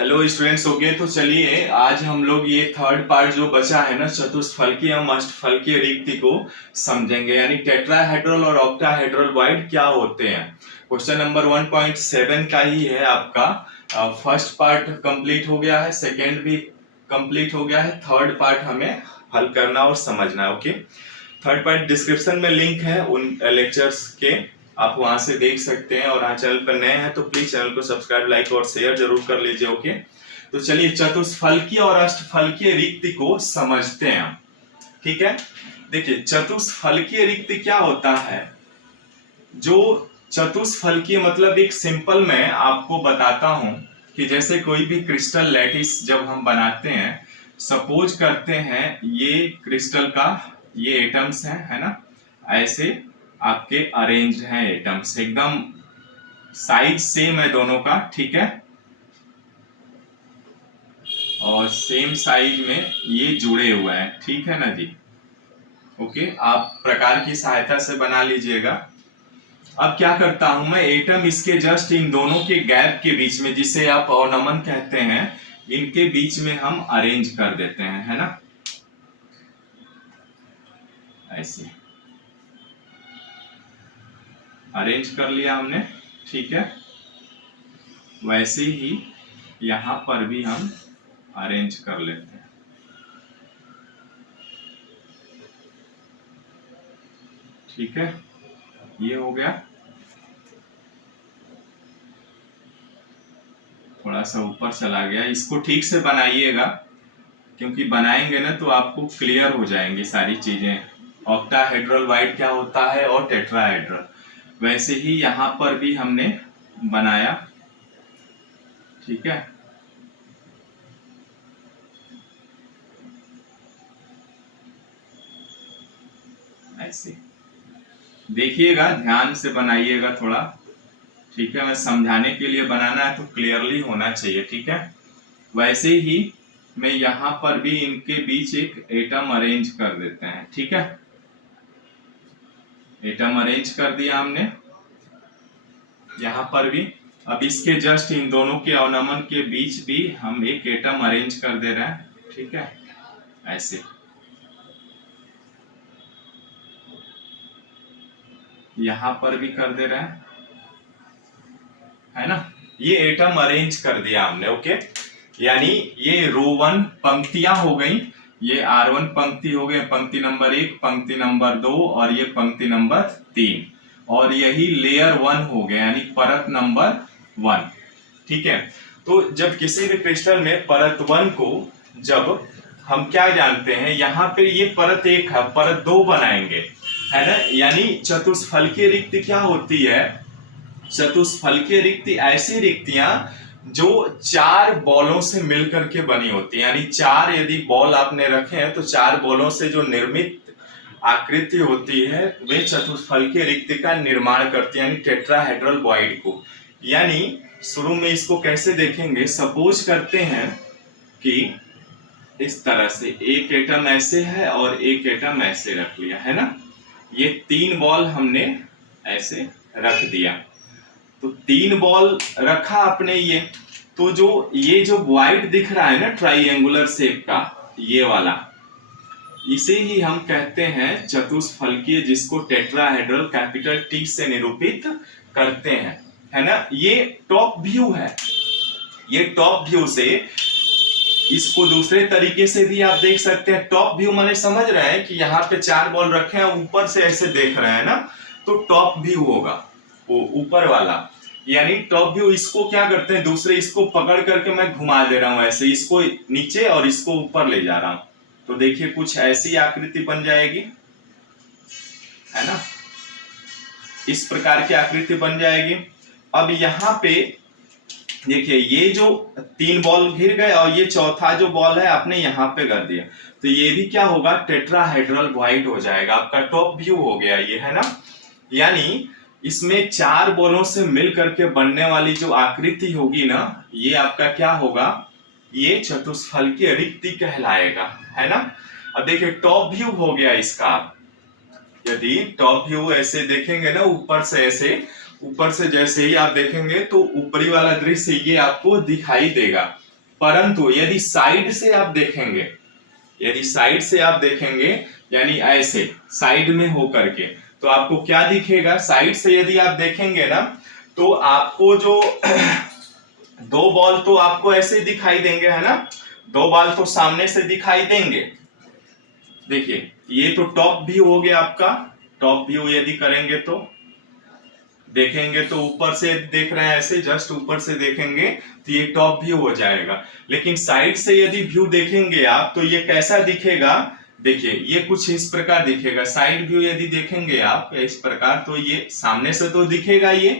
Hello students. हो गए तो चलिए आज हम लोग ये थर्ड पार्ट जो बचा है ना चतुष्फलकीय एवं अष्टफलकीय रिक्ति को समझेंगे, यानी टेट्राहेड्रल और ऑक्टाहेड्रल वॉइड क्या होते हैं। क्वेश्चन नंबर 1.7 का ही है आपका। फर्स्ट पार्ट कंप्लीट हो गया है, सेकेंड भी कंप्लीट हो गया है, थर्ड पार्ट हमें हल करना और समझना है। ओके, थर्ड पार्ट डिस्क्रिप्शन में लिंक है उन लेक्चर्स के, आप वहां से देख सकते हैं। और हाँ, चैनल पर नए हैं तो प्लीज चैनल को सब्सक्राइब, लाइक और शेयर जरूर कर लीजिए। ओके, तो चलिए चतुष्फलकीय और अष्टफलकीय रिक्ति को समझते हैं। ठीक है, देखिए चतुष्फलकीय रिक्ति क्या होता है। जो चतुष्फलकीय मतलब एक सिंपल मैं आपको बताता हूं कि जैसे कोई भी क्रिस्टल लैटिस जब हम बनाते हैं, सपोज करते हैं ये क्रिस्टल का ये एटम्स हैं, है ना, ऐसे आपके अरेंज हैं एटम्स, एकदम साइज सेम है दोनों का, ठीक है, और सेम साइज में ये जुड़े हुए हैं, ठीक है ना जी। ओके, आप प्रकार की सहायता से बना लीजिएगा। अब क्या करता हूं मैं, एटम इसके जस्ट इन दोनों के गैप के बीच में, जिसे आप अवनमन कहते हैं, इनके बीच में हम अरेंज कर देते हैं, है ना, ऐसे अरेंज कर लिया हमने, ठीक है। वैसे ही यहां पर भी हम अरेंज कर लेते हैं, ठीक है, ये हो गया। थोड़ा सा ऊपर चला गया, इसको ठीक से बनाइएगा क्योंकि बनाएंगे ना तो आपको क्लियर हो जाएंगी सारी चीजें। ऑक्टाहेड्रल वाइड क्या होता है और टेट्राहेड्रल, वैसे ही यहां पर भी हमने बनाया, ठीक है। ऐसे देखिएगा, ध्यान से बनाइएगा थोड़ा, ठीक है। मैं समझाने के लिए बनाना है तो क्लियरली होना चाहिए, ठीक है। वैसे ही मैं यहां पर भी इनके बीच एक एटम अरेंज कर देते हैं, ठीक है। एटम अरेंज कर दिया हमने यहां पर भी। अब इसके जस्ट इन दोनों के अवनमन के बीच भी हम एक एटम अरेंज कर दे रहे हैं, ठीक है, ऐसे यहां पर भी कर दे रहे हैं, है ना। ये एटम अरेंज कर दिया हमने। ओके, यानी ये रो 1 पंक्तियां हो गई, ये R1 पंक्ति हो गए, पंक्ति नंबर 1, पंक्ति नंबर 2 और ये पंक्ति नंबर 3, और यही लेयर 1 हो गया, यानी परत नंबर 1, ठीक है। तो जब किसी भी क्रिस्टल में परत 1 को जब हम क्या जानते हैं, यहाँ पे ये परत 1 है, परत 2 बनाएंगे, है ना। यानी चतुष्फलकीय रिक्ति क्या होती है, चतुष्फलकीय रिक्ति ऐसी रिक्तियां जो 4 बॉलों से मिलकर के बनी होती है, यानी 4 यदि बॉल आपने रखे हैं तो 4 बॉलों से जो निर्मित आकृति होती है वे चतुष्फलकीय रिक्ति का निर्माण करती है, यानी टेट्राहेड्रल वॉइड को। यानी शुरू में इसको कैसे देखेंगे, सपोज करते हैं कि इस तरह से एक एटम ऐसे है और एक एटम ऐसे रख लिया, है ना। ये 3 बॉल हमने ऐसे रख दिया, तो 3 बॉल रखा आपने ये, तो जो ये जो वाइड दिख रहा है ना ट्राइएंगुलर शेप का, ये वाला, इसे ही हम कहते हैं चतुष्फलकीय, जिसको टेट्राहेड्रल कैपिटल T से निरूपित करते हैं, है ना। ये टॉप व्यू है, ये टॉप व्यू से इसको दूसरे तरीके से भी आप देख सकते हैं। टॉप व्यू माने समझ रहे हैं कि यहाँ पे 4 बॉल रखे हैं, ऊपर से ऐसे देख रहे हैं ना, तो टॉप व्यू होगा वो ऊपर वाला, यानी टॉप व्यू। इसको क्या करते हैं, दूसरे इसको पकड़ करके मैं घुमा दे रहा हूं ऐसे, इसको नीचे और इसको ऊपर ले जा रहा हूं, तो देखिए कुछ ऐसी आकृति बन जाएगी, है ना, इस प्रकार की आकृति बन जाएगी। अब यहाँ पे देखिए ये जो 3 बॉल घिर गए और ये चौथा जो बॉल है आपने यहाँ पे कर दिया, तो ये भी क्या होगा, टेट्राहेड्रल वॉइड हो जाएगा, आपका टॉप व्यू हो गया ये, है ना। यानी इसमें 4 बॉलों से मिल करके बनने वाली जो आकृति होगी ना, ये आपका क्या होगा, ये चतुष्फलकीय रिक्ति कहलाएगा, है ना। अब देखिए टॉप व्यू हो गया इसका। यदि टॉप व्यू ऐसे देखेंगे ना, ऊपर से ऐसे, ऊपर से जैसे ही आप देखेंगे तो ऊपरी वाला दृश्य ये आपको दिखाई देगा, परंतु यदि साइड से आप देखेंगे, यदि साइड से आप देखेंगे यानी ऐसे साइड में हो करके, तो आपको क्या दिखेगा? साइड से यदि आप देखेंगे ना तो आपको जो दो बॉल तो आपको ऐसे दिखाई देंगे, है ना, दो बॉल तो सामने से दिखाई देंगे। देखिए ये तो टॉप व्यू हो गया आपका। टॉप व्यू यदि करेंगे तो देखेंगे तो ऊपर से देख रहे हैं, ऐसे जस्ट ऊपर से देखेंगे तो ये टॉप व्यू हो जाएगा। लेकिन साइड से यदि व्यू देखेंगे आप तो ये कैसा दिखेगा? देखिए ये कुछ इस प्रकार दिखेगा। साइड व्यू यदि देखेंगे आप इस प्रकार तो ये सामने से तो दिखेगा, ये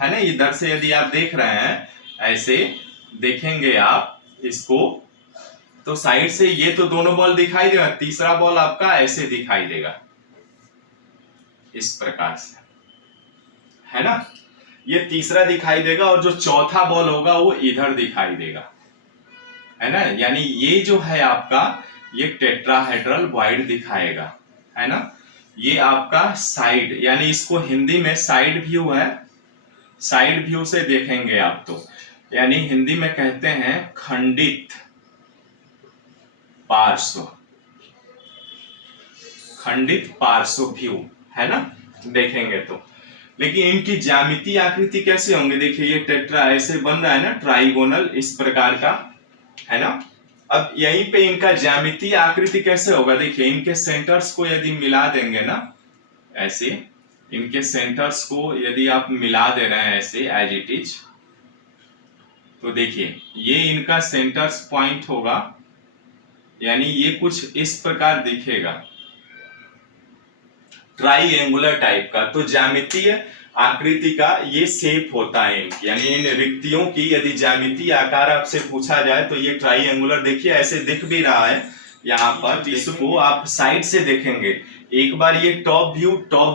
है ना, इधर से यदि आप देख रहे हैं ऐसे देखेंगे आप इसको तो साइड से ये तो दोनों बॉल दिखाई देगा, तीसरा बॉल आपका ऐसे दिखाई देगा इस प्रकार से, है ना, ये तीसरा दिखाई देगा और जो चौथा बॉल होगा वो इधर दिखाई देगा, है ना। यानी ये जो है आपका ये टेट्राहेड्रल वॉइड दिखाएगा, है ना। ये आपका साइड यानी इसको हिंदी में साइड व्यू है। साइड व्यू से देखेंगे आप तो यानी हिंदी में कहते हैं खंडित पार्श्व, खंडित पार्श्व व्यू, है ना, देखेंगे तो। लेकिन इनकी ज्यामितीय आकृति कैसे होंगे? देखिए ये टेट्रा ऐसे बन रहा है ना, ट्राइगोनल इस प्रकार का, है ना। अब यहीं पे इनका ज्यामितीय आकृति कैसे होगा? देखिए इनके सेंटर्स को यदि मिला देंगे ना ऐसे, इनके सेंटर्स को यदि आप मिला दे रहे हैं ऐसे एज इट इज, तो देखिए ये इनका सेंटर्स पॉइंट होगा, यानी ये कुछ इस प्रकार दिखेगा ट्राइएंगुलर टाइप का। तो ज्यामितीय आकृति का ये शेप होता है इनकी, यानी इन रिक्तियों की यदि ज्यामितीय आकार आपसे पूछा जाए तो ये ट्राइएंगुलर, देखिए ऐसे दिख भी रहा है यहाँ पर। इसको आप साइड से देखेंगे एक बार, ये टॉप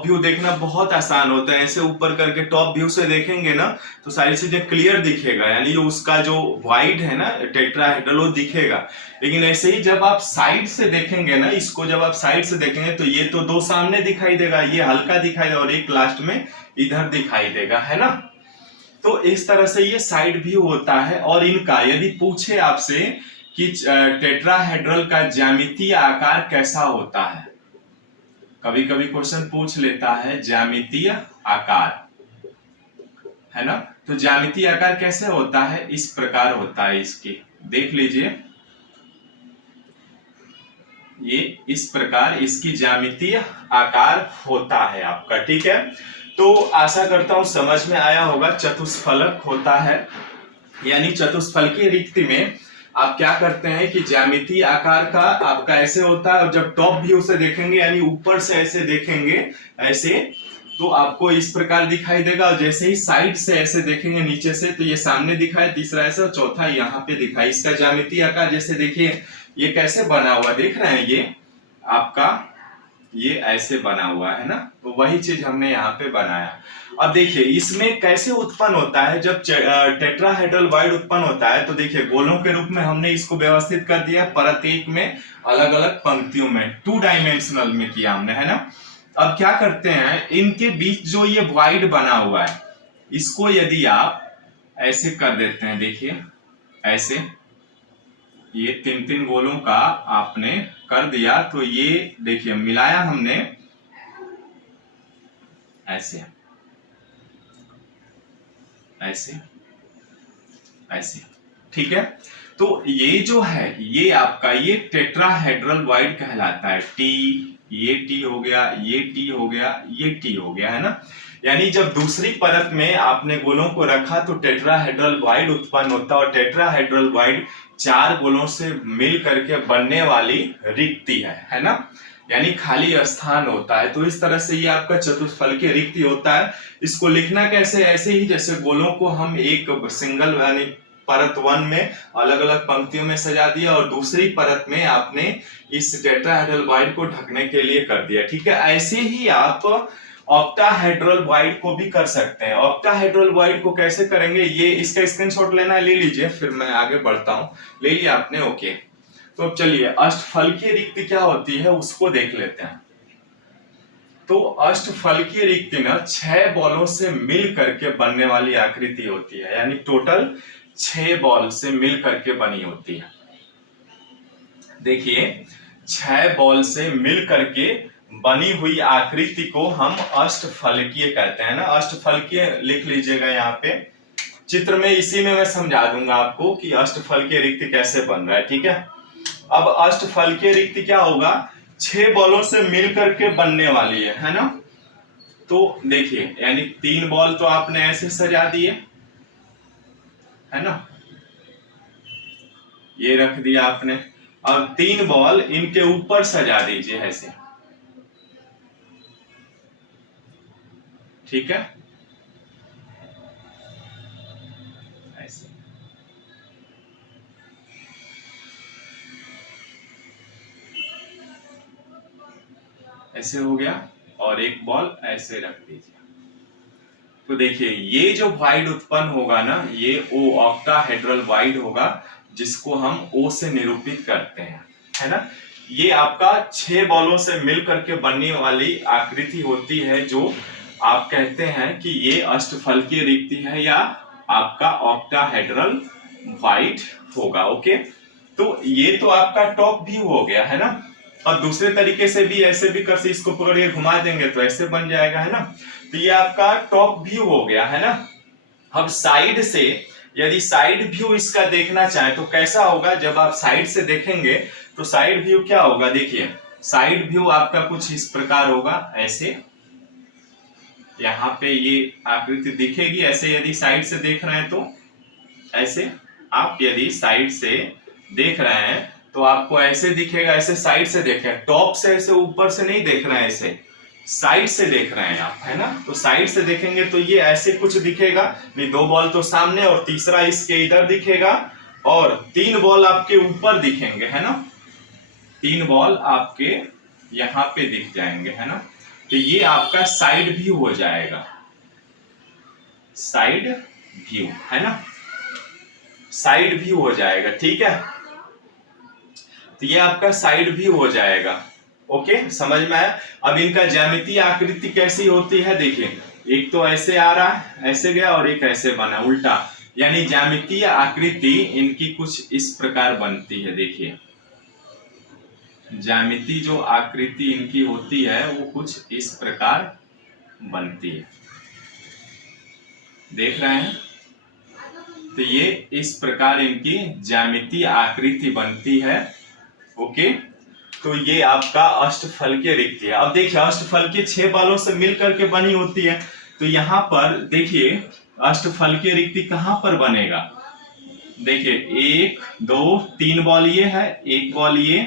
व्यू देखना बहुत आसान होता है। ऐसे ऊपर करके टॉप व्यू से देखेंगे ना तो सारी चीजें क्लियर दिखेगा, यानी उसका जो वाइड है ना टेट्राहेड्रल वो दिखेगा। लेकिन ऐसे ही जब आप साइड से देखेंगे ना इसको, जब आप साइड से देखेंगे तो ये तो दो सामने दिखाई देगा, ये हल्का दिखाई देगा और एक लास्ट में इधर दिखाई देगा, है ना। तो इस तरह से ये साइड व्यू होता है। और इनका यदि पूछे आपसे कि टेट्राहेड्रल का ज्यामितीय आकार कैसा होता है, कभी कभी क्वेश्चन पूछ लेता है ज्यामितीय आकार, है ना। तो ज्यामितीय आकार कैसे होता है? इस प्रकार होता है इसकी, देख लीजिए ये इस प्रकार इसकी ज्यामितीय आकार होता है आपका, ठीक है। तो आशा करता हूं समझ में आया होगा। चतुष्फलक होता है, यानी चतुष्फलकीय रिक्ति में आप क्या करते हैं कि ज्यामितीय आकार का आपका ऐसे होता है, और जब टॉप व्यू से देखेंगे यानी ऊपर से ऐसे देखेंगे ऐसे तो आपको इस प्रकार दिखाई देगा। और जैसे ही साइड से ऐसे देखेंगे नीचे से तो ये सामने दिखाई, तीसरा ऐसे और चौथा यहाँ पे दिखाई। इसका ज्यामितीय आकार जैसे देखिए ये कैसे बना हुआ देख रहे हैं, ये आपका ये ऐसे बना हुआ है ना, तो वही चीज हमने यहाँ पे बनाया। अब देखिए इसमें कैसे उत्पन्न होता है, जब टेट्राहेड्रल वॉइड उत्पन्न होता है तो देखिए गोलों के रूप में हमने इसको व्यवस्थित कर दिया परत एक में, अलग अलग पंक्तियों में, 2 डायमेंशनल में किया हमने, है ना। अब क्या करते हैं, इनके बीच जो ये वॉइड बना हुआ है इसको यदि आप ऐसे कर देते हैं, देखिए ऐसे ये 3-3 गोलों का आपने कर दिया तो ये देखिए मिलाया हमने ऐसे ऐसे ऐसे, ठीक है। तो ये जो है ये आपका ये टेट्राहेड्रल वॉइड कहलाता है। टी, ये टी हो गया, ये टी हो गया, ये टी हो गया, है ना। यानी जब दूसरी परत में आपने गोलों को रखा तो टेट्राहेड्रल वॉइड उत्पन्न होता है। और टेट्राहेड्रल वॉइड 4 गोलों से मिल करके बनने वाली रिक्ति है ना, यानी खाली स्थान होता है। तो इस तरह से ये आपका चतुष्फलकीय रिक्ति होता है। इसको लिखना कैसे, ऐसे ही जैसे गोलों को हम एक सिंगल यानी परत 1 में अलग अलग पंक्तियों में सजा दिया और दूसरी परत में आपने इस टेट्राहेड्रल वॉइड को ढकने के लिए कर दिया, ठीक है। ऐसे ही आप ऑक्टाहेड्रल वॉइड को भी कर सकते हैं। ऑक्टाहेड्रल वॉइड को कैसे करेंगे, ये इसका स्क्रीनशॉट लेना है, ले लीजिए, फिर मैं आगे बढ़ता हूं। ले लिया आपने, ओके। तो अब चलिए अष्टफलकीय रिक्ति क्या होती है उसको देख लेते हैं। तो अष्टफलकीय रिक्ति ना 6 बॉलों से मिल करके बनने वाली आकृति होती है, यानी टोटल 6 बॉल से मिल करके बनी होती है। देखिए 6 बॉल से मिल करके बनी हुई आकृति को हम अष्टफलकीय कहते हैं ना। अष्टफलकीय लिख लीजिएगा यहाँ पे चित्र में, इसी में मैं समझा दूंगा आपको कि अष्टफलकीय रिक्ति कैसे बन रहा है, ठीक है। अब अष्टफलकीय रिक्ति क्या होगा, 6 बॉलों से मिल करके बनने वाली है ना। तो देखिए यानी 3 बॉल तो आपने ऐसे सजा दिए है ना, ये रख दिया आपने। अब 3 बॉल इनके ऊपर सजा दीजिए ऐसे, ठीक है, ऐसे। ऐसे हो गया और एक बॉल ऐसे रख दीजिए। तो देखिए ये जो वाइड उत्पन्न होगा ना, ये ओ ऑक्टाहेड्रल वाइड होगा, जिसको हम ओ से निरूपित करते हैं, है ना। ये आपका 6 बॉलों से मिल करके बनने वाली आकृति होती है, जो आप कहते हैं कि ये अष्टफलकीय रिक्ति है या आपका ऑक्टाहेड्रल वाइड होगा। ओके, तो ये तो आपका टॉप व्यू हो गया है ना। और दूसरे तरीके से भी ऐसे भी कर, इसको पकड़िए घुमा देंगे तो ऐसे बन जाएगा, है ना। तो ये आपका टॉप व्यू हो गया है ना। अब साइड से यदि साइड व्यू इसका देखना चाहे तो कैसा होगा, जब आप साइड से देखेंगे तो साइड व्यू क्या होगा, देखिए साइड व्यू आपका कुछ इस प्रकार होगा, ऐसे यहाँ पे ये आकृति दिखेगी ऐसे। यदि साइड से देख रहे हैं तो ऐसे, आप यदि साइड से देख रहे हैं तो आपको ऐसे दिखेगा, ऐसे साइड से देखें, टॉप से ऐसे ऊपर से नहीं देख रहे हैं, ऐसे साइड से देख रहे हैं आप, है ना। तो साइड से देखेंगे तो ये ऐसे कुछ दिखेगा, नहीं 2 बॉल तो सामने और तीसरा इसके इधर दिखेगा और 3 बॉल आपके ऊपर दिखेंगे, है ना। 3 बॉल आपके यहाँ पे दिख जाएंगे, है ना। तो ये आपका साइड व्यू हो जाएगा, साइड व्यू, है ना, साइड व्यू हो जाएगा, ठीक है। तो ये आपका साइड व्यू हो जाएगा। ओके, समझ में आया। अब इनका ज्यामितीय आकृति कैसी होती है, देखिए एक तो ऐसे आ रहा है, ऐसे गया, और एक ऐसे बना उल्टा, यानी ज्यामितीय आकृति इनकी कुछ इस प्रकार बनती है। देखिए ज्यामिति जो आकृति इनकी होती है वो कुछ इस प्रकार बनती है, देख रहे हैं। तो ये इस प्रकार इनकी ज्यामितीय आकृति बनती है। ओके, तो ये आपका अष्टफलकीय रिक्ति है। अब देखिए अष्टफलकीय 6 बॉलों से मिल करके बनी होती है, तो यहाँ पर देखिए अष्टफलकीय रिक्ति कहाँ पर बनेगा, देखिए 1 2 3 बॉल ये है, 1 बॉल ये,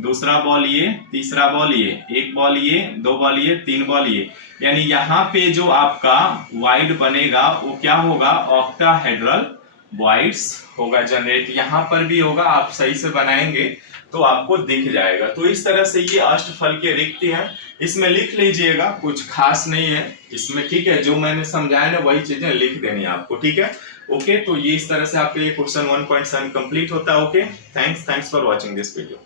दूसरा बॉल ये, तीसरा बॉल ये, 1 बॉल ये, 2 बॉल ये, 3 बॉल ये, यानी यहाँ पे जो आपका वाइड बनेगा वो क्या होगा, ऑक्टाहेड्रल वाइड्स होगा जनरेट। यहाँ पर भी होगा, आप सही से बनाएंगे तो आपको दिख जाएगा। तो इस तरह से ये अष्टफलकीय रिक्ति है, इसमें लिख लीजिएगा, कुछ खास नहीं है इसमें, ठीक है। जो मैंने समझाया ना वही चीजें लिख देनी है आपको, ठीक है। ओके, तो ये इस तरह से आपके क्वेश्चन 1.7 कंप्लीट होता है। Okay, thanks for watching this video.